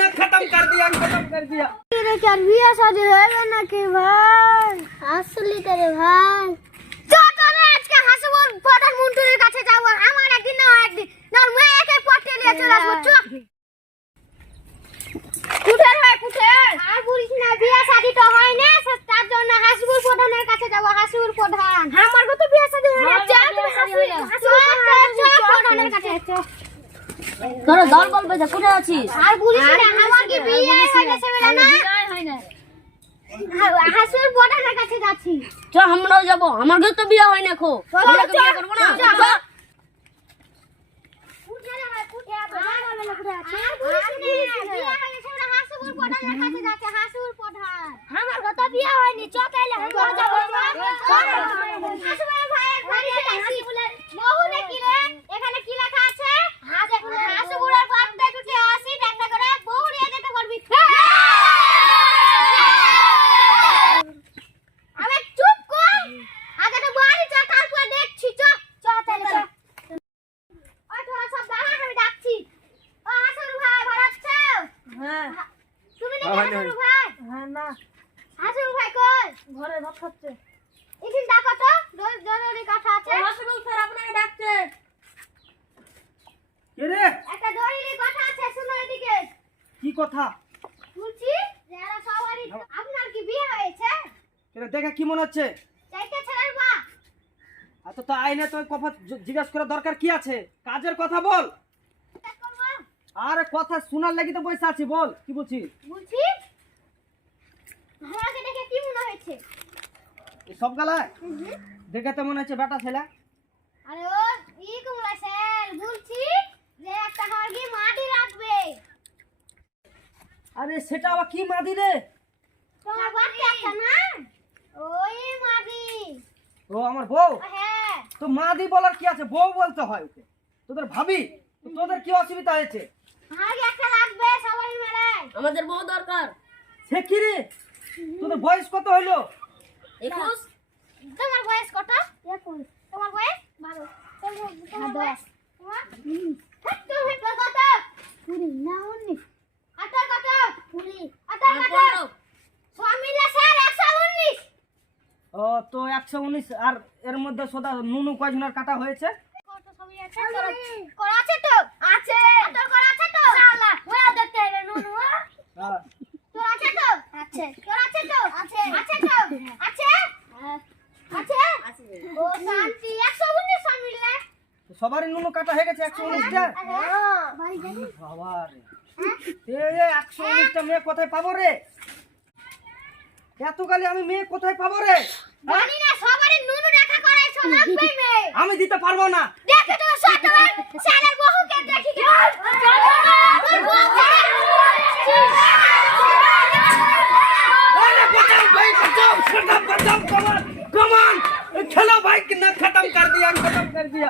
ना खत्म कर दिया। तेरे क्या बिया शादी হবে নাকি ভাই? আসলে রে ভাই চলে আজকে হাসিবুর প্রধান মন্ত্রীর কাছে যাব। আমার একদিন না একদিন না মেয়েকে পটে নিয়ে চলে আসবো। চুপ কুঠার হয় কুঠার আর বলিস না বিয়া শাদি তো হয় না, তার জন্য হাসিবুর প্রধানের কাছে যাব। হাসিবুর প্রধান আমার তো বিয়া শাদি হয় না। চল তুমি হাসিবুর প্রধানের কাছে চল। তোর দল বলবে যে কোথায় আছিস? আর বলিস না আমার কি বিয়ে হইছে বলে না? হয় না। হাসিবুর প্রধানের কাছে যাচ্ছি। চ আমরাও যাব, আমার ঘরে তো বিয়ে হয় না খো। আমরা তো বিয়ে করব না। কুঠারে হয় কুঠারে ভালো ভালো কুঠারে আছে। আর বলিস না বিয়ে হইছে বলে হাসিবুর প্রধানের কাছে যাচ্ছে। হাসিবুর প্রধান আমার তো বিয়ে হয়নি। চ তাইলে আমরা যাব। হাসিবুর ভাইয়ের বাড়ি যাচ্ছি। বহু দেখি রে এখানে কি লেখা আছে? হাসিবুরের বাড়িতে ঢুকে আসি দেখা করে বহু রে যেতে বলবি। আরে চুপ কর, আগে তো বাড়ি চল তারপর দেখছি। চ চ তাইলে চ। ওই তোরা সব দাঁড়া, আমি ডাকছি। ও হাসিবুর ভাই ভালো আছো? হ্যাঁ তুমি নাকি হাসিবুর ভাই? হ্যাঁ না, হাসিবুর ভাই কই? ঘরে ভাত খাচ্ছে। এদিন ডাকো তো, জরুরি কথা আছে। হাসিবুল স্যার আপনাকে ডাকছে। কে রে? একটা জরুরি কথা আছে, শুনো এদিকে। কি কথা? বলছি যে এরা সবারই আপনার কি বিয়ে হয়েছে? এটা দেখে কি মনে হচ্ছে? চাইতে ছেলের মা। এত তো আইনে তো কথা জিজ্ঞাসা করা দরকার কি আছে? কাজের কথা বল। চেক করবো। আরে কথা শোনার লাগি তো বসে আছি, বল কি বলছিস? বলছি আমাকে দেখে কি মনে হয়েছে? এই সব গালায় দেখে তো মনে হচ্ছে বেটা ছেলে। আরে ও ই কুমড়া সেল বলছি যে একটা হাড়ি মাটি রাখবে। আরে সেটা আবার কি মাদি রে? তোমার বাচ্চা আছে না? ওই মাটি। ও আমার বউ। হ্যাঁ তো মাদি বলার কি আছে? বউ বলতে হয় ওকে। তোদের ভাবি তো তোদের কি অসুবিধা হয়েছে? হাড়ি একটা লাগবে সবাই মিলে। আমাদের বউ দরকার। সে কি রে? তোদের বয়স কত হইলো? 21। তোমার বয়স কত? 21। তোমার বয়স 12। তোমার বয়স? তোমার? তুমি কত? 20 না 19। আটার কত? 20। আটার কত? সব মিলে স্যার 119। ও তো 119। আর এর মধ্যে সদা নুনু কয়জনের কাটা হয়েছে? কত সবই আছে? করা আছে তো? আছে। তোর করা আছে তো? শালা ওই দেখতে হবে নুনু। হ্যাঁ। তোর আছে তো? আছে। তোর আছে তো? আছে। আছে তো? আছে? আছে? আছে। ও শান্তি 119 সব মিলে। তো সবারই নুনু কাটা হয়ে গেছে 119টা? হ্যাঁ বাড়ি যাবি? বাবা রে, এই 119টা মেয়ে কোথায় পাবো রে? এত গালি আমি মেয়ে কোথায় পাবো রে? জানি না সবারই নুনু দেখা করাইছো লাগবে মেয়ে। আমি দিতে পারবো না। দেখে তো সতবার শালার বহুকে দেখি গে। তোর বউকে अरे बचाओ भाई बचाओ, बचाओ, कमान, कमान, चलो भाई, कितना खत्म कर दिया।